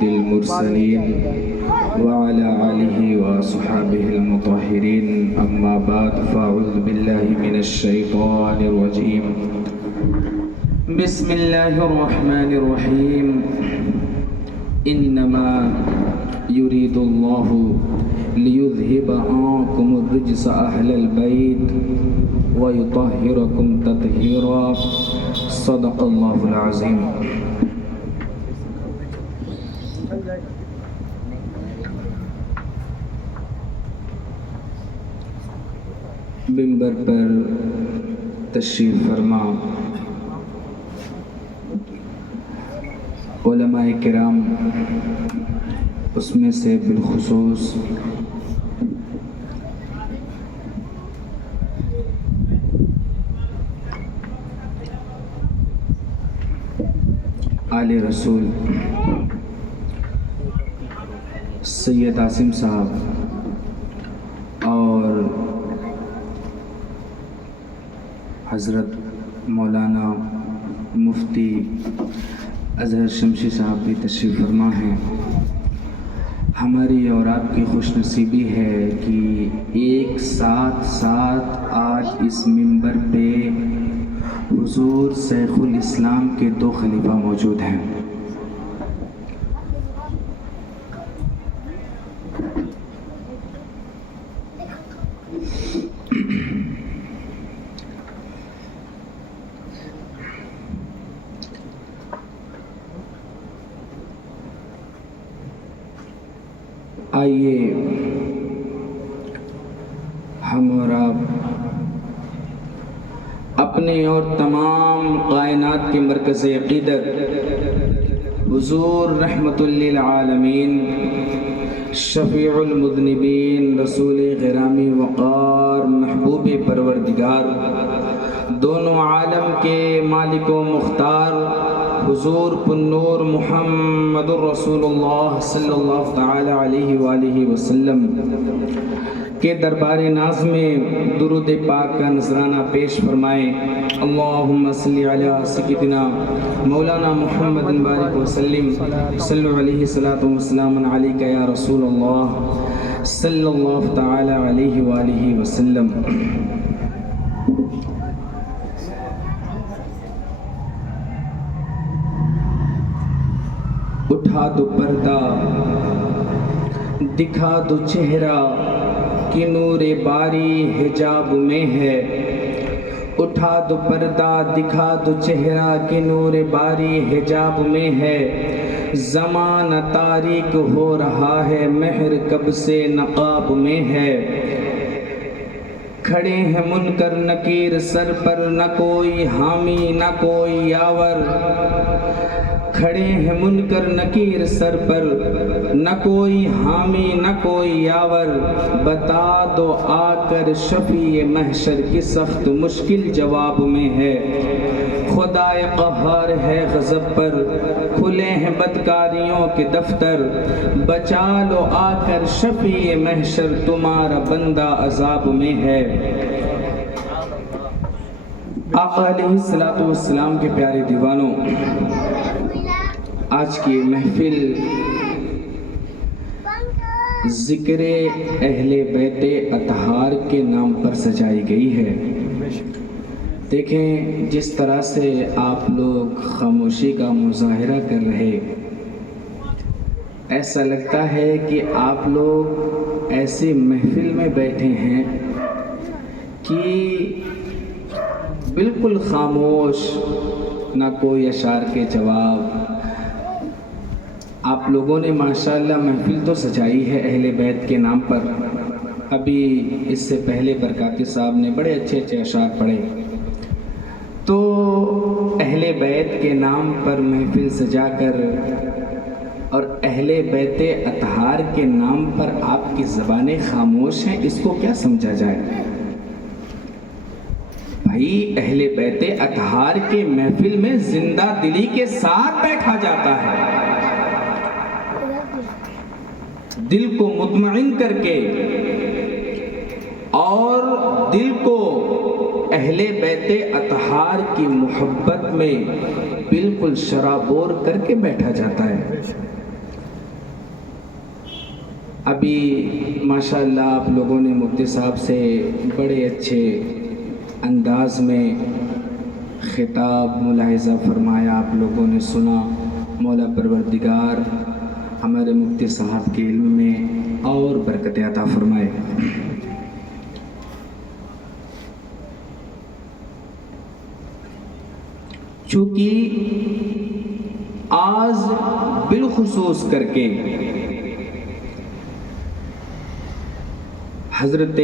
سيد المرسلين وعلى آله وصحابه المطهرين أما بعد فأعوذ بالله من الشيطان الرجيم بسم الله الرحمن الرحيم إنما يريد الله ليذهب عنكم الرجس أهل البيت ويطهركم تطهيرا صدق الله العظيم. منبر پر تشریف فرما علماء کرام، اس میں سے بالخصوص آل رسول سید عاصم صاحب اور حضرت مولانا مفتی اظہر شمشی صاحب بھی تشریف فرما ہیں. ہماری اور آپ کی خوش نصیبی ہے کہ ایک ساتھ آج اس منبر پہ حضور شیخ الاسلام کے دو خلیفہ موجود ہیں. آئیے ہم اور آپ اپنے اور تمام کائنات کے مرکز عقیدت حضور رحمت للعالمین شفیع المذنبین رسول غرامی وقار محبوب پروردگار دونوں عالم کے مالک و مختار حضور پنور محمد الرسول اللہ صلی اللہ تعالی علیہ وآلہ وسلم کے دربار ناز میں درود پاک کا نذرانہ پیش فرمائیں. اللہم صلی علی سیدنا مولانا محمد بارک وسلم صلی علیہ صلاۃ وسلام علیک یا رسول اللہ صلی اللہ تعالی علیہ وآلہ وسلم. اٹھا دو پردہ دکھا دو چہرہ کہ نور باری حجاب میں ہے. اٹھا دو پردہ دکھا دو چہرہ کہ نور باری حجاب میں ہے. زمانہ تاریک ہو رہا ہے مہر کب سے نقاب میں ہے. کھڑے ہیں منکر نکیر سر پر نہ کوئی حامی نہ کوئی یاور. کھڑے ہیں منکر نکیر سر پر نہ کوئی حامی نہ کوئی یاور. بتا دو آ کر شفیع محشر کی سخت مشکل جواب میں ہے. خدائے قہار ہے غضب پر کھلے ہیں بدکاریوں کے دفتر. بچا لو آ کر شفیع محشر تمہارا بندہ عذاب میں ہے. آقا علیہ الصلوۃ والسلام کے پیارے دیوانوں، آج کی محفل ذکر اہل بیت اطہار کے نام پر سجائی گئی ہے. دیکھیں جس طرح سے آپ لوگ خاموشی کا مظاہرہ کر رہے، ایسا لگتا ہے کہ آپ لوگ ایسی محفل میں بیٹھے ہیں کہ بالکل خاموش، نہ کوئی اشعار کے جواب. آپ لوگوں نے ماشاءاللہ محفل تو سجائی ہے اہل بیت کے نام پر. ابھی اس سے پہلے برکاتی صاحب نے بڑے اچھے اشعار پڑھے. تو اہل بیت کے نام پر محفل سجا کر اور اہل بیت اطہار کے نام پر آپ کی زبانیں خاموش ہیں، اس کو کیا سمجھا جائے؟ بھائی اہل بیت اطہار کے محفل میں زندہ دلی کے ساتھ بیٹھا جاتا ہے. دل کو مطمئن کر کے اور دل کو اہل بیت اطہار کی محبت میں بالکل شرابور کر کے بیٹھا جاتا ہے. ابھی ماشاءاللہ آپ لوگوں نے مفتی صاحب سے بڑے اچھے انداز میں خطاب ملاحظہ فرمایا، آپ لوگوں نے سنا۔ مولا پروردگار ہمارے مفتی صاحب کے علم میں اور برکت عطا فرمائے۔ چونکہ آج بالخصوص کر کے حضرت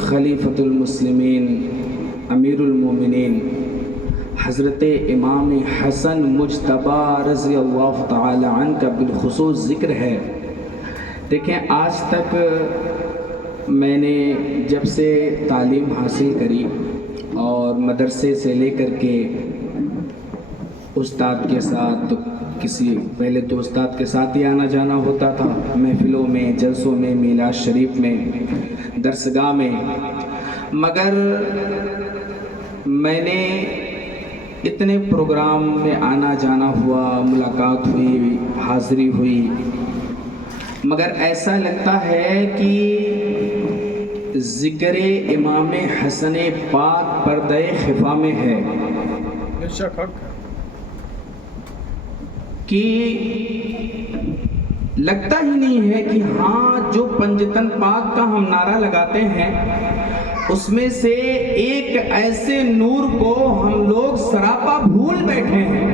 خلیفۃ المسلمین امیر المومنین حضرت امام حسن مجتبی رضی اللہ تعالی عنہ کا بالخصوص ذکر ہے۔ دیکھیں، آج تک میں نے جب سے تعلیم حاصل کری اور مدرسے سے لے کر کے استاد کے ساتھ پہلے تو استاد کے ساتھ ہی آنا جانا ہوتا تھا، محفلوں میں، جلسوں میں، میلاد شریف میں، درسگاہ میں، مگر میں نے اتنے پروگرام میں آنا جانا ہوا، ملاقات ہوئی، حاضری ہوئی، مگر ایسا لگتا ہے کہ ذکر امام حسن پاک پردہ خفا میں ہے، کہ لگتا ہی نہیں ہے کہ ہاں جو پنجتن پاک کا ہم نعرہ لگاتے ہیں اس میں سے ایک ایسے نور کو ہم لوگ سراپا بھول بیٹھے ہیں۔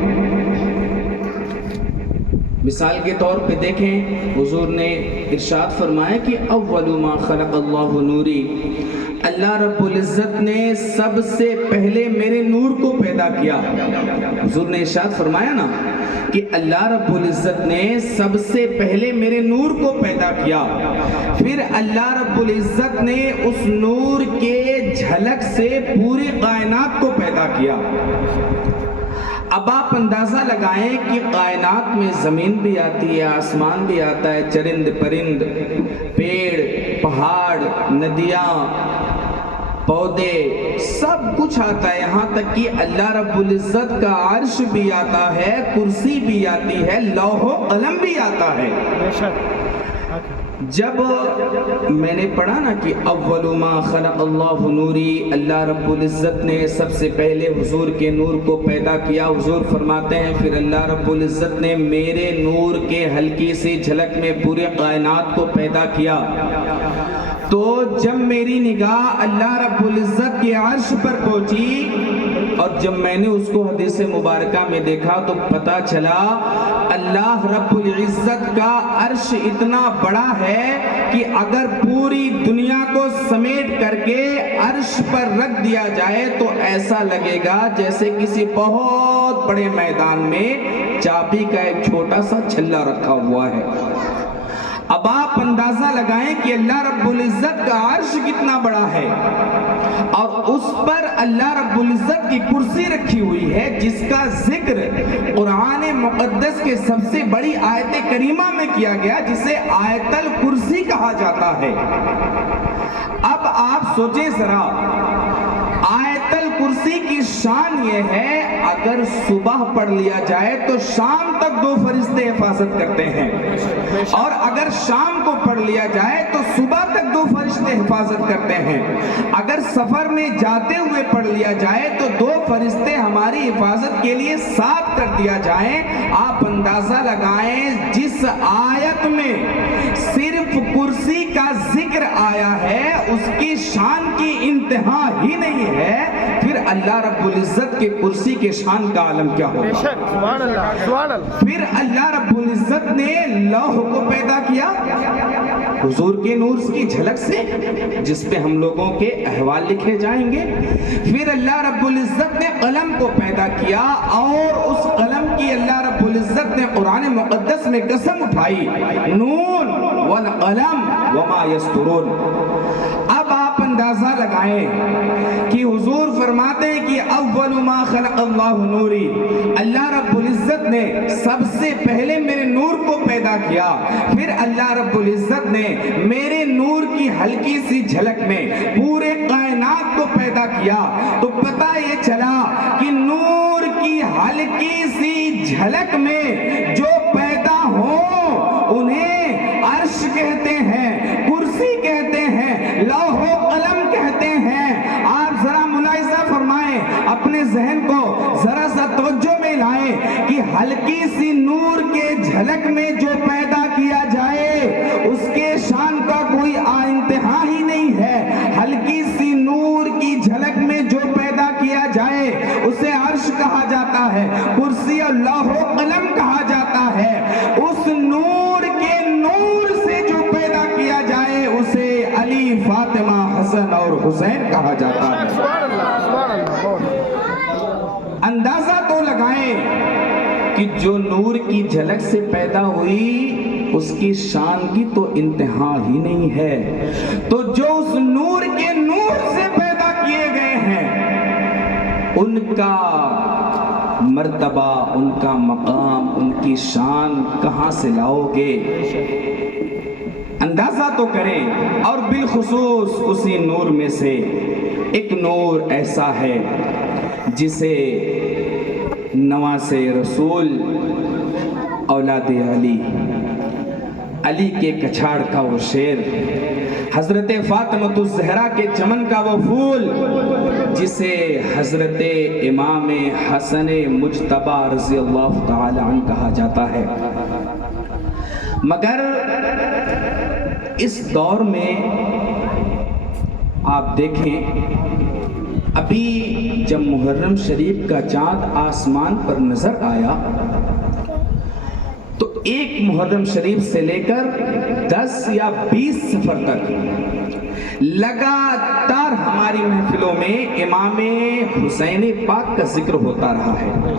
مثال کے طور پہ دیکھیں، حضور نے ارشاد فرمایا کہ اول ما خلق اللہ نوری، اللہ رب العزت نے سب سے پہلے میرے نور کو پیدا کیا۔ حضور نے ارشاد فرمایا نا کہ اللہ رب العزت نے سب سے پہلے میرے نور کو پیدا کیا، پھر اللہ رب العزت نے اس نور کے جھلک سے پوری کائنات کو پیدا کیا۔ اب آپ اندازہ لگائیں کہ کائنات میں زمین بھی آتی ہے، آسمان بھی آتا ہے، چرند پرند، پیڑ پہاڑ، ندیاں، پودے، سب کچھ آتا ہے، یہاں تک کہ اللہ رب العزت کا عرش بھی آتا ہے، کرسی بھی آتی ہے، لوح و قلم بھی آتا ہے۔ جب میں نے پڑھا نا کہ اول ما خلق اللہ نوری، اللہ رب العزت نے سب سے پہلے حضور کے نور کو پیدا کیا، حضور فرماتے ہیں پھر اللہ رب العزت نے میرے نور کے ہلکی سی جھلک میں پورے کائنات کو پیدا کیا، تو جب میری نگاہ اللہ رب العزت کے عرش پر پہنچی اور جب میں نے اس کو حدیث مبارکہ میں دیکھا تو پتا چلا اللہ رب العزت کا عرش اتنا بڑا ہے کہ اگر پوری دنیا کو سمیٹ کر کے عرش پر رکھ دیا جائے تو ایسا لگے گا جیسے کسی بہت بڑے میدان میں چابی کا ایک چھوٹا سا چھلا رکھا ہوا ہے۔ اب آپ اندازہ لگائیں کہ اللہ رب العزت کا عرش کتنا بڑا ہے اور اس پر اللہ رب العزت کی کرسی رکھی ہوئی ہے، جس کا ذکر قرآن مقدس کے سب سے بڑی آیت کریمہ میں کیا گیا، جسے آیت الکرسی کہا جاتا ہے۔ اب آپ سوچیں ذرا، آیت الکرسی کی شان یہ ہے اگر صبح پڑھ لیا جائے تو شام تک 2 فرشتے حفاظت کرتے ہیں، اور اگر شام کو پڑھ لیا جائے تو صبح تک 2 فرشتے حفاظت کرتے ہیں، اگر سفر میں جاتے ہوئے پڑھ لیا جائے تو 2 فرشتے ہماری حفاظت کے لیے ساتھ کر دیا جائیں۔ آپ اندازہ لگائیں جس آیت میں صرف کرسی کا ذکر آیا ہے اس کی شان کی انتہا ہی نہیں ہے، پھر اللہ رب العزت کے کرسی کے شان کا عالم کیا ہوگا؟ سبحان اللہ، سبحان اللہ۔ پھر اللہ رب العزت نے لوح کو پیدا کیا حضور کے نور کی جھلک سے، جس پہ ہم لوگوں کے احوال لکھے جائیں گے۔ پھر اللہ رب العزت نے قلم کو پیدا کیا اور اس قلم کی اللہ رب العزت نے قرآن مقدس میں قسم اٹھائی، نون والقلم وما یسطرون۔ اب آپ اندازہ لگائیں کہ حضور فرماتے ہیں کہ اول ما خلق اللہ نوری، اللہ رب العزت نے سب سے پہلے میرے نور کو پیدا کیا، پھر اللہ رب العزت نے میرے نور کی ہلکی سی جھلک میں پورے کائنات کو پیدا کیا، تو پتہ یہ چلا کہ نور کی ہلکی سی جھلک میں جو پیدا ہوں انہیں عرش کہتے ہیں، کرسی کہتے ہیں، لوح و قلم کہتے ہیں۔ آپ ذرا ملاحظہ فرمائیں، اپنے ذہن کو ذرا سا توجہ میں لائیں کہ ہلکی سی نور کے جھلک میں جو پیدا کیا جائے اس کے شان کا کوئی انتہا ہی نہیں ہے۔ ہلکی سی نور کی جھلک میں جو پیدا کیا جائے اسے عرش کہا جاتا ہے، کرسی اور لوح و قلم کہا جاتا ہے۔ اس نور کے نور سے جو پیدا کیا جائے اسے علی، فاطمہ، حسن اور حسین کہا جاتا ہے۔ سبحان اللہ، سبحان اللہ۔ اندازہ تو لگائیں کہ جو نور کی جھلک سے پیدا ہوئی اس کی شان کی تو انتہا ہی نہیں ہے، تو جو اس نور کے نور سے پیدا کیے گئے ہیں ان کا مرتبہ، ان کا مقام، ان کی شان کہاں سے لاؤ گے؟ اندازہ تو کریں۔ اور بالخصوص اسی نور میں سے ایک نور ایسا ہے جسے نواز رسول، اولاد علی کے کچھاڑ کا وہ شیر، حضرت فاطمہ الزہرا کے چمن کا وہ پھول، جسے حضرت امام حسن مجتبی رضی اللہ تعالی عنہ کہا جاتا ہے۔ مگر اس دور میں آپ دیکھیں، ابھی جب محرم شریف کا چاند آسمان پر نظر آیا تو ایک محرم شریف سے لے کر 10 یا 20 سفر تک لگاتار ہماری محفلوں میں امام حسین پاک کا ذکر ہوتا رہا ہے۔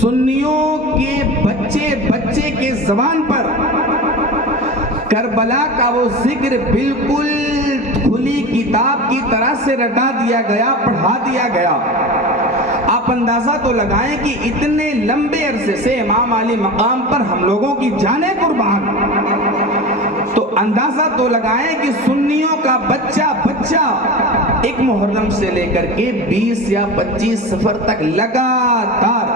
سنیوں کے بچے بچے کے زبان پر کربلا کا وہ ذکر بالکل کھلی کتاب کی طرح سے رٹا دیا گیا، پڑھا دیا گیا۔ آپ اندازہ تو لگائیں کہ اتنے لمبے عرصے سے امام علی مقام پر ہم لوگوں کی جانیں قربان، تو اندازہ تو لگائیں کہ سنیوں کا بچہ بچہ ایک محرم سے لے کر کے 20 یا 25 سفر تک لگاتار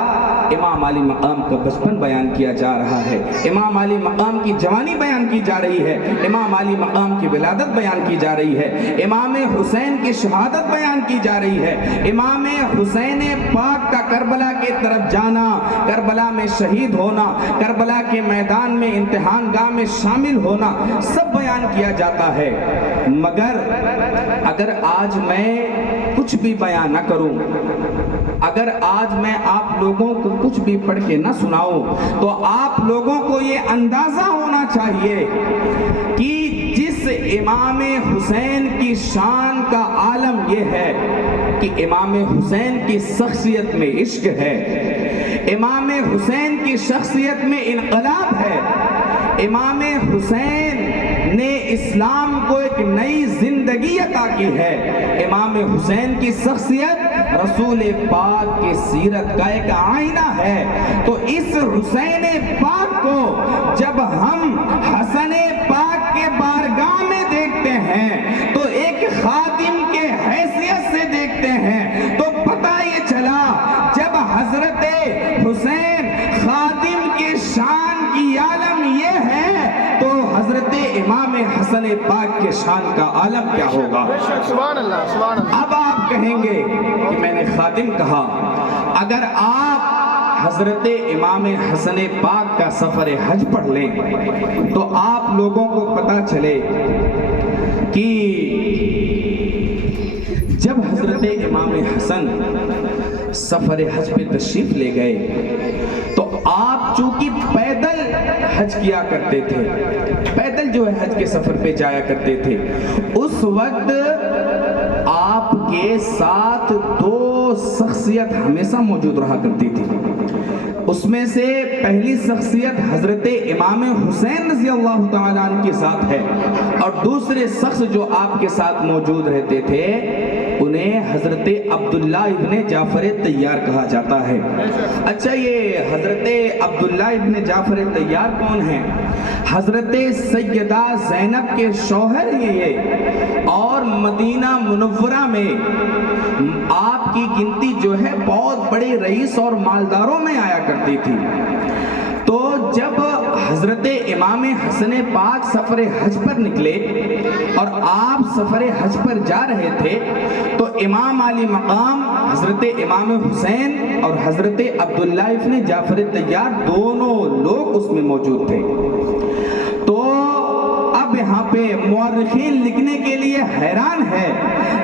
امام علی مقام کا بچپن بیان کیا جا رہا ہے، امام علی مقام کی جوانی بیان کی جا رہی ہے، امام علی مقام کی ولادت بیان کی جا رہی ہے، امام حسین کی شہادت بیان کی جا رہی ہے، امام حسین پاک کا کربلا کے طرف جانا، کربلا میں شہید ہونا، کربلا کے میدان میں امتحان گاہ میں شامل ہونا، سب بیان کیا جاتا ہے۔ مگر اگر آج میں کچھ بھی بیان نہ کروں، اگر آج میں آپ لوگوں کو کچھ بھی پڑھ کے نہ سناؤں، تو آپ لوگوں کو یہ اندازہ ہونا چاہیے کہ جس امام حسین کی شان کا عالم یہ ہے کہ امام حسین کی شخصیت میں عشق ہے، امام حسین کی شخصیت میں انقلاب ہے، امام حسین نے اسلام کو ایک نئی زندگی عطا کی ہے، امام حسین کی شخصیت رسول پاک کی سیرت کا ایک آئینہ ہے۔ تو اس حسین پاک کو جب ہم حسن پاک کے بارگاہ میں دیکھتے ہیں تو ایک خادم کے حیثیت سے دیکھتے ہیں، تو پتہ یہ چلا جب حضرت حسین خادم کے شان کی عالم یہ ہے تو حضرت امام حسن پاک کے شان کا عالم کیا ہوگا؟ سبحان اللہ، سبحان اللہ۔ اب آپ کہیں گے کہ میں نے خادم کہا، اگر آپ حضرت امام حسن پاک کا سفر حج پڑھ لیں تو آپ لوگوں کو پتہ چلے کہ جب حضرت امام حسن سفر حج پہ تشریف لے گئے تو آپ چونکہ پیدل حج کیا کرتے تھے، پیدل جو ہے حج کے سفر پہ جایا کرتے تھے، اس وقت آپ کے ساتھ دو شخصیت ہمیشہ موجود رہا کرتی تھی۔ اس میں سے پہلی شخصیت حضرت امام حسین رضی اللہ تعالیٰ عنہ کی ذات ہے، اور دوسرے شخص جو آپ کے ساتھ موجود رہتے تھے انہیں حضرت عبداللہ ابن جعفر طیار کہا جاتا ہے۔ اچھا، یہ حضرت عبداللہ ابن جعفر طیار کون ہیں؟ حضرت سیدہ زینب کے شوہر ہیں یہ، اور مدینہ منورہ میں آپ کی گنتی جو ہے بہت بڑے رئیس اور مالداروں میں آیا کرتی تھی۔ تو جب حضرت امام حسن پاک سفر حج پر نکلے اور آپ سفر حج پر جا رہے تھے تو امام علی مقام حضرت امام حسین اور حضرت عبداللہ ابن جعفر طیار دونوں لوگ اس میں موجود تھے. تو اب یہاں پہ مورخین لکھنے کے لیے حیران ہے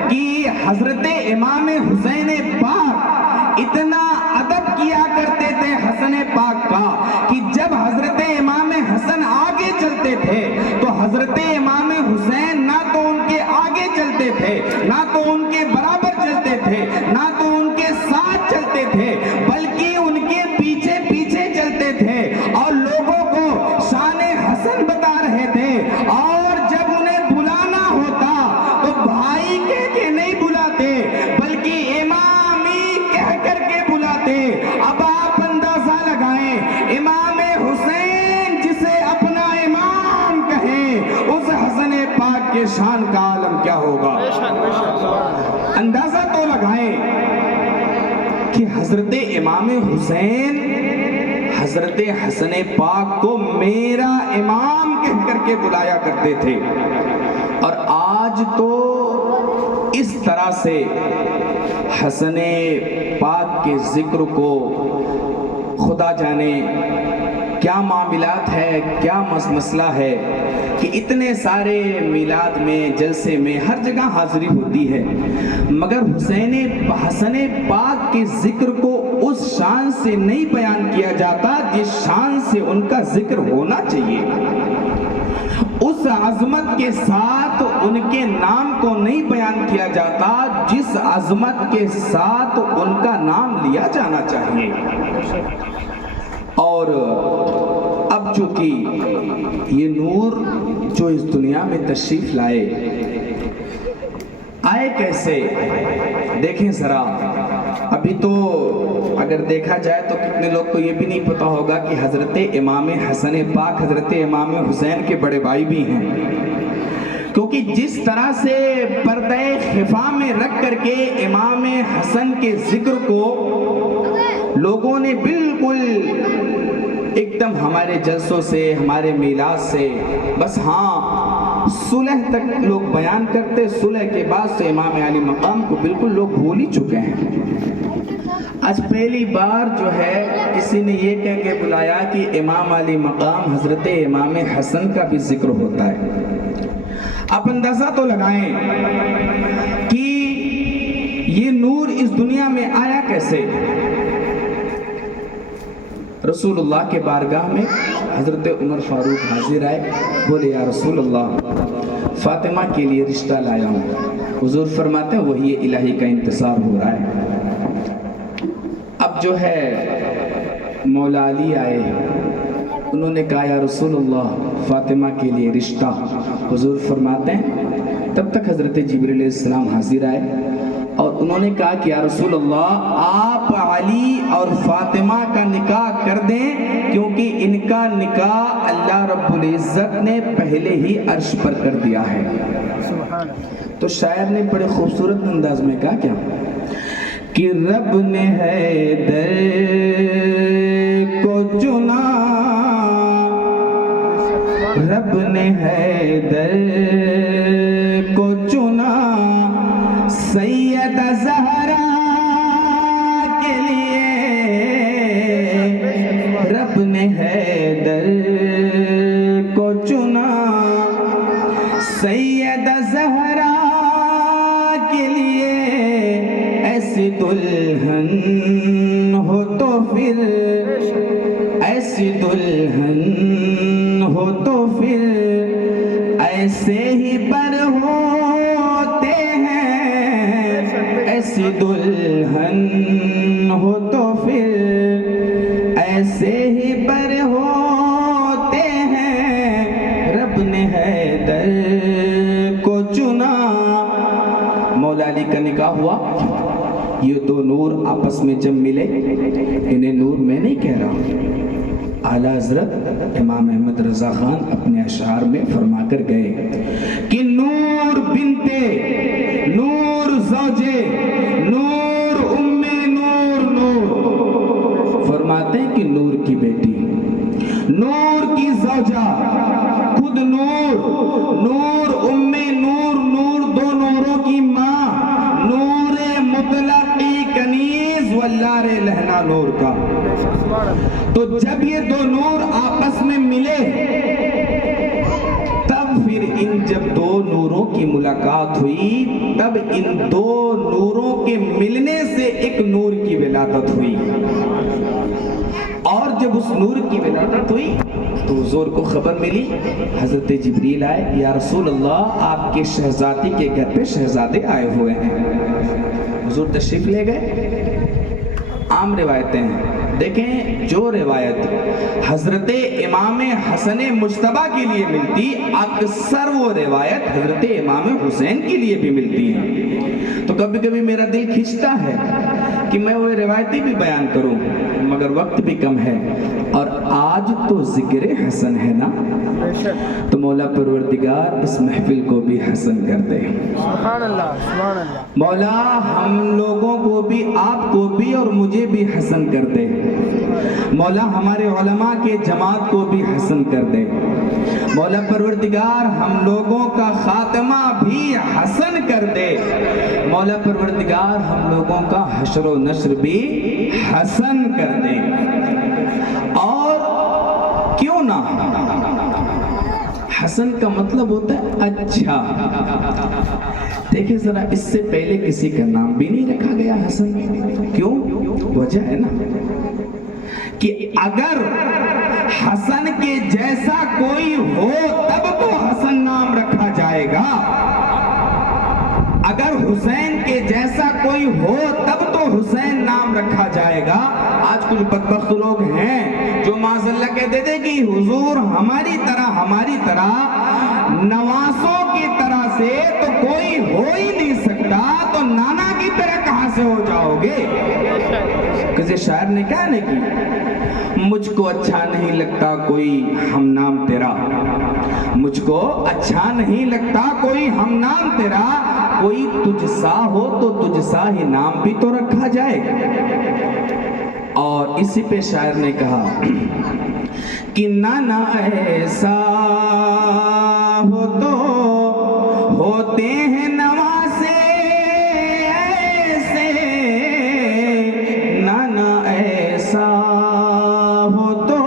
کہ حضرت امام حسین پاک اتنا ادب کیا کرتے تھے حسن پاک کا کہ جب حضرت امام حسن آگے چلتے تھے تو حضرت امام حسین نہ تو ان کے آگے چلتے تھے, نہ تو ان کے برابر چلتے تھے, نہ تو ان کے ساتھ چلتے تھے, بلکہ ان کے پیچھے پیچھے چلتے تھے اور لوگوں کو شان حسن بتا رہے تھے. اور جب انہیں بلانا ہوتا تو بھائی کہہ کے نہیں بلاتے بلکہ امامی کہہ کر کے بلاتے. اب آپ اندازہ لگائیں, امام حسین جسے اپنا امام کہیں اس حسن پاک کے شان کا عالم کیا ہوگا. اندازہ تو لگائیں کہ حضرت امام حسین حضرت حسن پاک کو میرا امام کہہ کر کے بلایا کرتے تھے. اور آج تو اس طرح سے حسن پاک کے ذکر کو خدا جانے کیا معاملات ہے, کیا مسئلہ ہے کہ اتنے سارے میلاد میں, جلسے میں ہر جگہ حاضری ہوتی ہے, مگر حسن پاک کے ذکر کو اس شان سے نہیں بیان کیا جاتا جس شان سے ان کا ذکر ہونا چاہیے. اس عظمت کے ساتھ ان کے نام کو نہیں بیان کیا جاتا جس عظمت کے ساتھ ان کا نام لیا جانا چاہیے. اور اب چونکہ یہ نور جو اس دنیا میں تشریف آئے کیسے, دیکھیں ذرا. ابھی تو اگر دیکھا جائے تو کتنے لوگ کو یہ بھی نہیں پتا ہوگا کہ حضرت امام حسن پاک حضرت امام حسین کے بڑے بھائی بھی ہیں, کیونکہ جس طرح سے پردہ خفا میں رکھ کر کے امام حسن کے ذکر کو لوگوں نے بالکل ایک دم ہمارے جلسوں سے, ہمارے میلاد سے, بس ہاں صلح تک لوگ بیان کرتے, صلح کے بعد سے امام علی مقام کو بالکل لوگ بھول ہی چکے ہیں. آج پہلی بار جو ہے کسی نے یہ کہہ کے بلایا کہ امام علی مقام حضرت امام حسن کا بھی ذکر ہوتا ہے. آپ اندازہ تو لگائیں کہ یہ نور اس دنیا میں آیا کیسے. رسول اللہ کے بارگاہ میں حضرت عمر فاروق حاضر آئے, بولے یا رسول اللہ فاطمہ کے لیے رشتہ لایا ہوں. حضور فرماتے ہیں وہی الہی کا انتظار ہو رہا ہے. اب جو ہے مولا علی آئے, انہوں نے کہا یا رسول اللہ فاطمہ کے لیے رشتہ. حضور فرماتے ہیں تب تک حضرت جبریل علیہ السلام حاضر آئے اور انہوں نے کہا کہ یا رسول اللہ آپ علی اور فاطمہ کا نکاح کر دیں, کیونکہ ان کا نکاح اللہ رب العزت نے پہلے ہی عرش پر کر دیا ہے. تو شاعر نے بڑے خوبصورت انداز میں کہا کیا کہ رب نے حیدر کو چنا, رب نے حیدر کو چنا سیدہ زہرا کے لیے, رب نے حیدر کو چنا سیدہ زہرا کے لیے. ایسی دلہن ہو تو پھر, ایسی دلہن ہو تو پھر ایسے ہی پر ہوتے ہیں, ایسی دلہن ہو تو پھر ایسے ہی پر ہوتے ہیں. رب نے حیدر کو چنا. مولا علی کا نکاح ہوا, یہ دو نور آپس میں جب ملے, انہیں نور میں نہیں کہہ رہا, اعلیٰ حضرت امام احمد رضا خان اپنے اشعار میں فرما کر گئے کہ نور بنتے نور زوجے نور ام نور نور. فرماتے ہیں کہ نور کی بیٹی, نور کی زوجہ زوجہ، خود نور، نور ام نور، نور دو نوروں کی ماں، نور مطلقی کنیز واللار لہنا نور کا۔ تو جب یہ دو نور آپس میں ملے تب پھر ان جب دو نوروں کی ملاقات ہوئی تب ان دو نوروں کے ملنے سے ایک نور کی ولادت ہوئی، اور جب اس نور کی ولادت ہوئی تو حضور کو خبر ملی، حضرت جبریل آئے، یا رسول اللہ آپ کے شہزادی کے گھر پہ شہزادے آئے ہوئے ہیں۔ حضور تشریف لے گئے۔ عام روایتیں ہیں، دیکھیں جو روایت حضرت امام حسن مجتبیٰ کے لیے ملتی اکثر وہ روایت حضرت امام حسین کے لیے بھی ملتی ہیں۔ تو کبھی کبھی میرا دل کھنچتا ہے کہ میں وہ روایتیں بھی بیان کروں، مگر وقت بھی کم ہے، اور آج تو ذکر حسن ہے نا، تو مولا پروردگار اس محفل کو بھی حسن کر دے۔ سبحان اللہ، سبحان اللہ۔ مولا ہم لوگوں کو بھی، آپ کو بھی اور مجھے بھی حسن کر دے۔ مولا ہمارے علماء کے جماعت کو بھی حسن کر دے۔ مولا پروردگار ہم لوگوں کا خاتمہ بھی حسن کر دے۔ مولا پروردگار ہم لوگوں کا حشر و نشر بھی حسن کر دے۔ اور کیوں نہ، حسن کا مطلب ہوتا ہے اچھا۔ دیکھیں ذرا، اس سے پہلے کسی کا نام بھی نہیں رکھا گیا حسن، کیوں؟ وجہ ہے نا کہ اگر حسن کے جیسا کوئی ہو تب تو حسن نام رکھا جائے گا، اگر حسین کے جیسا کوئی ہو تب تو حسین نام رکھا جائے گا۔ آج کچھ بدبخت لوگ ہیں جو معاذ اللہ کہتے تھے کہ حضور ہماری طرح نواسوں کی طرح سے تو کوئی ہو ہی نہیں سکتا، تو نانا کی طرح کہاں سے ہو جاؤ گے؟ کسی شاعر نے کہا نہیں کی، مجھ کو اچھا نہیں لگتا کوئی ہم نام تیرا، مجھ کو اچھا نہیں لگتا کوئی ہم نام تیرا، کوئی تجھ سا ہو تو تجھ سا ہی نام بھی تو رکھا جائے۔ اور اسی پہ شاعر نے کہا کہ نانا ایسا ہو تو ہوتے ہیں نواسے ایسے، نانا ایسا ہو تو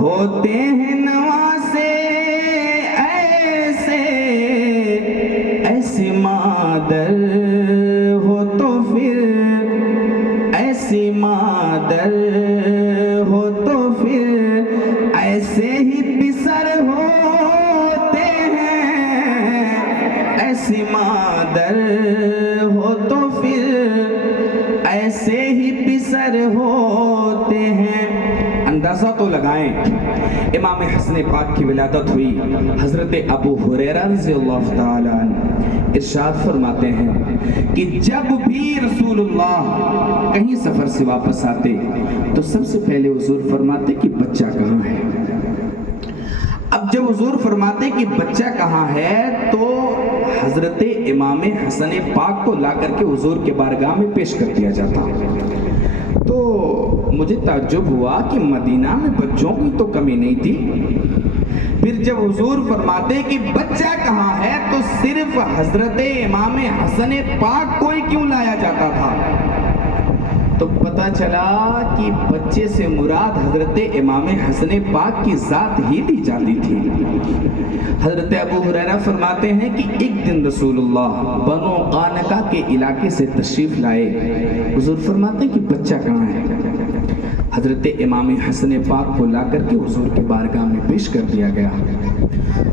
ہوتے ہیں نواسے ایسے، ایسی مادر ہو تو پھر، ایسی مادر ہو تو پھر ایسے ہی پسر ہوتے ہیں، ایسی مادر ہو تو پھر ایسے ہی پسر ہوتے ہیں۔ اندازہ تو لگائیں، امام حسن پاک کی ولادت ہوئی، حضرت ابو ہریرہ رضی اللہ تعالی عنہ ارشاد فرماتے ہیں کہ جب بھی رسول اللہ کہیں سفر سے واپس آتے تو سب سے پہلے حضور فرماتے کہ بچہ کہاں ہے۔ اب جب حضور فرماتے کہ بچہ کہاں ہے تو حضرت امام حسن پاک کو لا کر کے حضور کے بارگاہ میں پیش کر دیا جاتا۔ تو مجھے تعجب ہوا کہ مدینہ میں بچوں کی تو کمی نہیں تھی، پھر جب حضور فرماتے کہ بچہ کہاں ہے تو صرف حضرت امام حسن پاک کو ہی کیوں لایا جاتا تھا؟ تو پتہ چلا کہ بچے سے مراد حضرت امام حسن پاک کی ذات ہی لی جاتی تھی۔ حضرت ابو ہریرہ فرماتے ہیں کہ ایک دن رسول اللہ بنو قانقہ کے علاقے سے تشریف لائے، حضور فرماتے ہیں کہ بچہ کہاں ہے؟ حضرت امام حسن پاک کو لا کر کے حضور کے بارگاہ میں پیش کر دیا گیا۔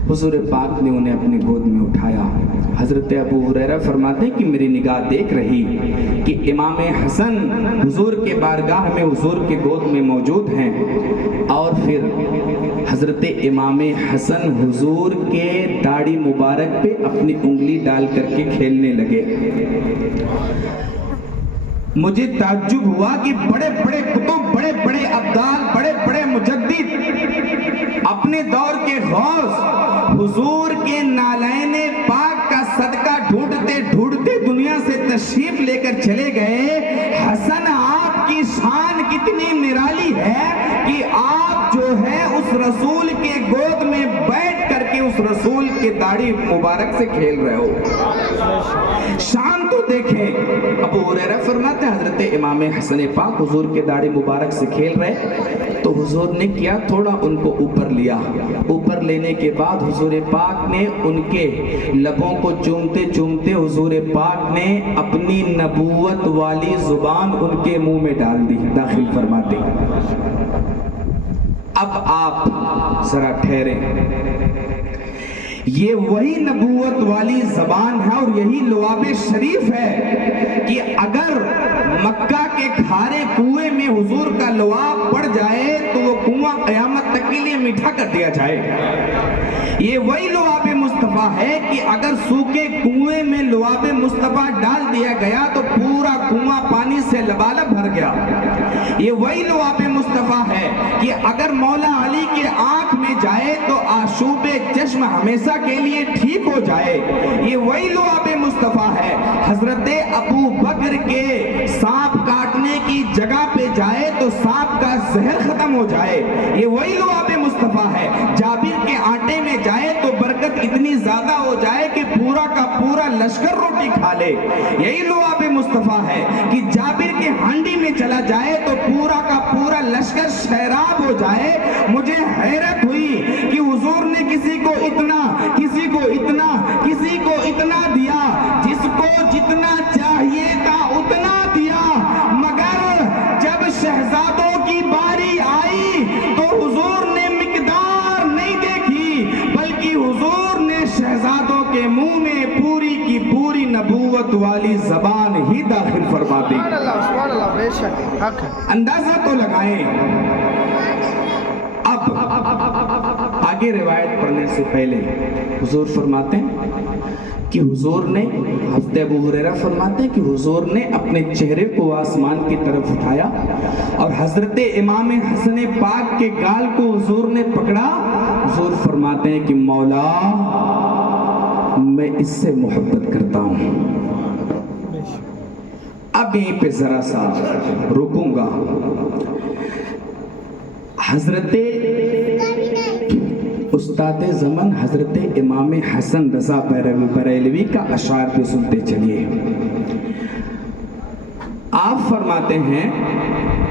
حضور پاک نے انہیں اپنی گود میں اٹھایا۔ حضرت ابو ہریرہ فرماتے ہیں کہ میری نگاہ دیکھ رہی کہ امام حسن حضور کے بارگاہ میں حضور کے گود میں موجود ہیں، اور پھر حضرت امام حسن حضور کے داڑھی مبارک پہ اپنی انگلی ڈال کر کے کھیلنے لگے۔ مجھے تعجب ہوا کہ بڑے بڑے کتب، بڑے بڑے ابدال، بڑے بڑے مجدد، اپنے دور کے غوث حضور کے نالین پاک کا صدقہ ڈھونڈتے ڈھونڈتے دنیا سے تشریف لے کر چلے گئے۔ حسن آپ کی شان کتنی نرالی ہے کہ آپ آپ جو ہے اس رسول کے گود میں بیٹھ کر کے اس رسول کے داڑھی مبارک سے کھیل رہے ہو. شان تو دیکھیں. ابو ہریرہ فرماتے ہیں حضرت امام حسن پاک حضور کے داڑھی مبارک سے کھیل رہے تو حضور نے کیا تھوڑا ان کو اوپر لیا. اوپر لینے کے بعد حضور پاک نے ان کے لبوں کو چومتے چومتے حضور پاک نے اپنی نبوت والی زبان ان کے منہ میں ڈال دی, داخل فرماتے. اب آپ ذرا ٹھہریں. یہ وہی نبوت والی زبان ہے اور یہی لعاب شریف ہے کہ اگر مکہ کے کھارے کنویں میں حضور کا لعاب پڑ جائے تو وہ کنواں قیامت تک کے لیے میٹھا کر دیا جائے. یہ وہی لعاب مصطفیٰ ہے کہ اگر سوکھے کنویں میں لعاب مصطفیٰ ڈال دیا گیا تو پورا کنواں پانی سے لبالب بھر گیا. یہ وہی لعاب مصطفیٰ ہے کہ اگر مولا علی کے آنکھ میں جائے تو آشوب چشم ہمیشہ کے لیے ٹھیک ہو جائے. یہ وہی لعاب مصطفیٰ ہے. حضرت ابو بکر کے سانپ کاٹنے کی جگہ پہ جائے تو سانپ کا زہر ختم ہو جائے. یہ وہی لعاب مصطفیٰ ہے. جابر کے آٹے میں جائے تو برکت اتنی زیادہ ہو جائے کہ پورا کا پورا لشکر روٹی کھا لے. یہی لعاب مصطفیٰ ہے کہ جابر کے ہانڈی میں چلا جائے تو پورا کا پورا لشکر شیراب ہو جائے. مجھے حیرت ہوئی کہ حضور نے کسی کو اتنا دیا, جس کو جتنا چاہیے تھا اتنا دیا, مگر جب شہزادوں کی باری آئی تو حضور نے مقدار نہیں دیکھی بلکہ حضور نے شہزادوں کے منہ میں پوری کی پوری نبوت والی زبان ہی داخل فرما دی. سبحان اللہ, بے شک حق ہے. اندازہ تو لگائیں. اب آگے روایت پڑھنے سے پہلے حضور فرماتے ہیں کہ حضور نے, حضرت ابو ہریرہ فرماتے ہیں کہ حضور نے اپنے چہرے کو آسمان کی طرف اٹھایا اور حضرت امام حسن پاک کے گال کو حضور نے پکڑا. حضور فرماتے ہیں کہ مولا میں اس سے محبت کرتا ہوں. اب یہیں پہ ذرا سا رکوں گا. حضرت استاد زمن حضرت امام حسن رضا بریلوی کا اشعار پہ سنتے چلیے. آپ فرماتے ہیں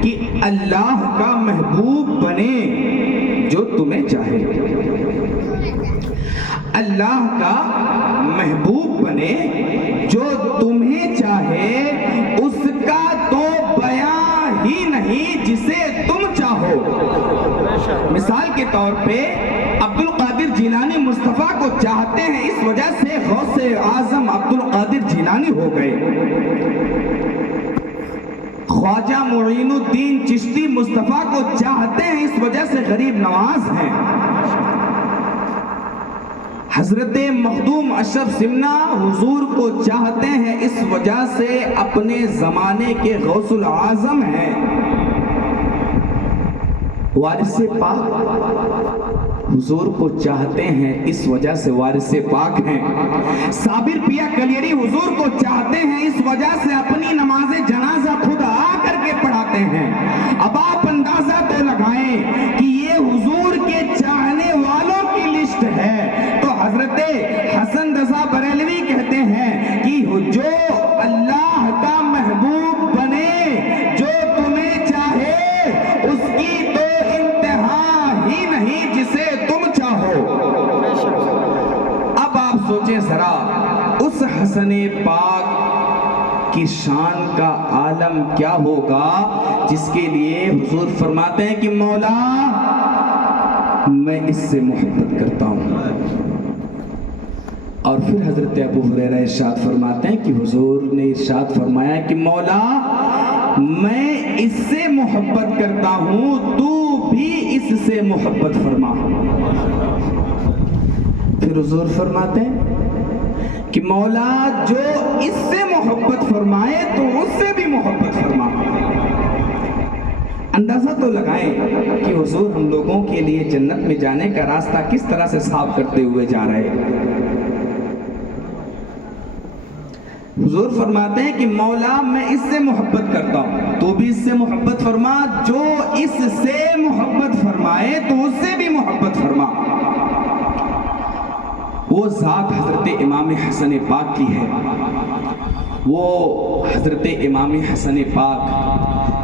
کہ اللہ کا محبوب بنے جو تمہیں چاہے. اللہ کا محبوب بنے جو تمہیں چاہے, اس کا تو بیان ہی نہیں جسے تم چاہو. مثال کے طور پہ عبد القادر جیلانی مصطفیٰ کو چاہتے ہیں, اس وجہ سے غوث اعظم عبد القادر جیلانی ہو گئے. خواجہ معین الدین چشتی مصطفیٰ کو چاہتے ہیں, اس وجہ سے غریب نواز ہیں. حضرت مخدوم اشرف سمنہ حضور کو چاہتے ہیں, اس وجہ سے اپنے زمانے کے غوث العظم ہیں. وارث پاک حضور کو چاہتے ہیں, اس وجہ سے وارث پاک ہیں. صابر پیا کلیری حضور کو چاہتے ہیں, اس وجہ سے اپنی نماز جنازہ خود آ کر کے پڑھاتے ہیں. اب آپ اندازہ تو لگائیں کہ یہ حضور کے چاہنے والوں کی لسٹ ہے. تو حضرت حسن رضا بریلوی کہتے ہیں کہ جو اللہ کا محبوب بنے جو تمہیں چاہے, اس کی تو انتہا ہی نہیں جسے تم چاہو. اب آپ سوچیں ذرا, اس حسن پاک کی شان کا عالم کیا ہوگا جس کے لیے حضور فرماتے ہیں کہ مولا میں اس سے محبت کرتا ہوں. اور پھر حضرت ابو ہریرہ ارشاد فرماتے ہیں کہ حضور نے ارشاد فرمایا کہ مولا میں اس سے محبت کرتا ہوں, تو بھی اس سے محبت فرما. پھر حضور فرماتے ہیں کہ مولا جو اس سے محبت فرمائے تو اس سے بھی محبت فرما. اندازہ تو لگائیں کہ حضور ہم لوگوں کے لیے جنت میں جانے کا راستہ کس طرح سے صاف کرتے ہوئے جا رہے ہیں. حضور فرماتے ہیں کہ مولا میں اس سے محبت کرتا ہوں، تو بھی اس سے محبت فرما، جو اس سے محبت فرمائے تو اس سے بھی محبت فرما۔ وہ ذات حضرت امام حسن پاک کی ہے، وہ حضرت امام حسن پاک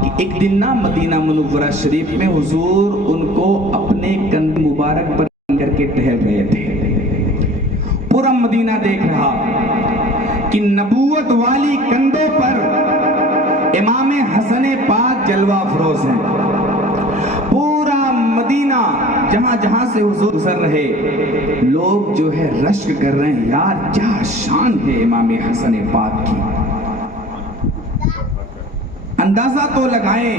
کہ ایک دن نہ مدینہ منورہ شریف میں حضور ان کو اپنے کندھ مبارک پر کر کے ٹہل رہے تھے۔ پورا مدینہ دیکھ رہا کہ نبوت والی کندھوں پر امام حسن پاک جلوہ افروز ہیں۔ پورا مدینہ جہاں جہاں سے حضور گزر رہے لوگ جو ہے رشک کر رہے ہیں، یار کیا شان ہے امام حسن پاک کی۔ اندازہ تو لگائیں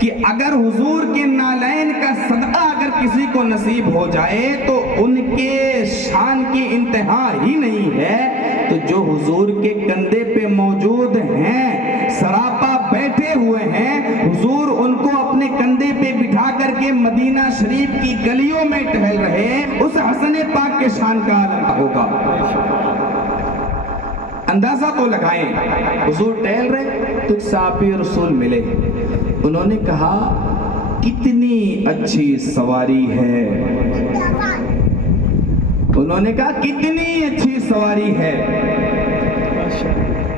کہ اگر حضور کے نالین کا صدقہ اگر کسی کو نصیب ہو جائے تو ان کے شان کی انتہا ہی نہیں ہے، تو جو حضور کے کندھے پہ موجود ہیں، سراپا بیٹھے ہوئے ہیں، حضور ان کو اپنے کندھے پہ بٹھا کر کے مدینہ شریف کی گلیوں میں ٹہل رہے، اس حسن پاک کے شان کا عالم ہوگا۔ اندازہ تو لگائیں، حضور ٹہل رہے تو صحابی رسول ملے، انہوں نے کہا کتنی اچھی سواری ہے، انہوں نے کہا کتنی اچھی سواری ہے۔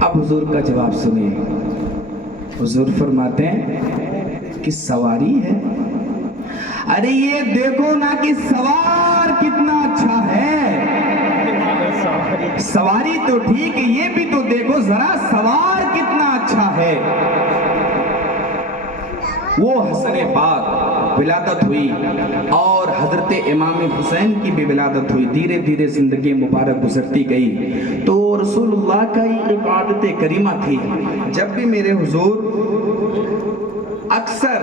اب حضور کا جواب سنیے، حضور فرماتے ہیں کہ سواری ہے، ارے یہ دیکھو نا کہ سوار کتنا اچھا ہے۔ سواری تو ٹھیک ہے، یہ بھی تو دیکھو ذرا سوار کتنا اچھا ہے۔ وہ حسن پاک ولادت ہوئی اور حضرت امام حسین کی بھی ولادت ہوئی، دھیرے دھیرے زندگی مبارک گزرتی گئی۔ تو رسول اللہ کا یہ ایک عادت کریمہ تھی، جب بھی میرے حضور اکثر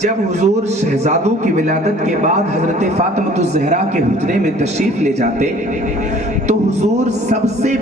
جب حضور شہزادوں کی ولادت کے بعد حضرت فاطمہ الزہرا کے حجرے میں تشریف لے جاتے تو حضور سب سے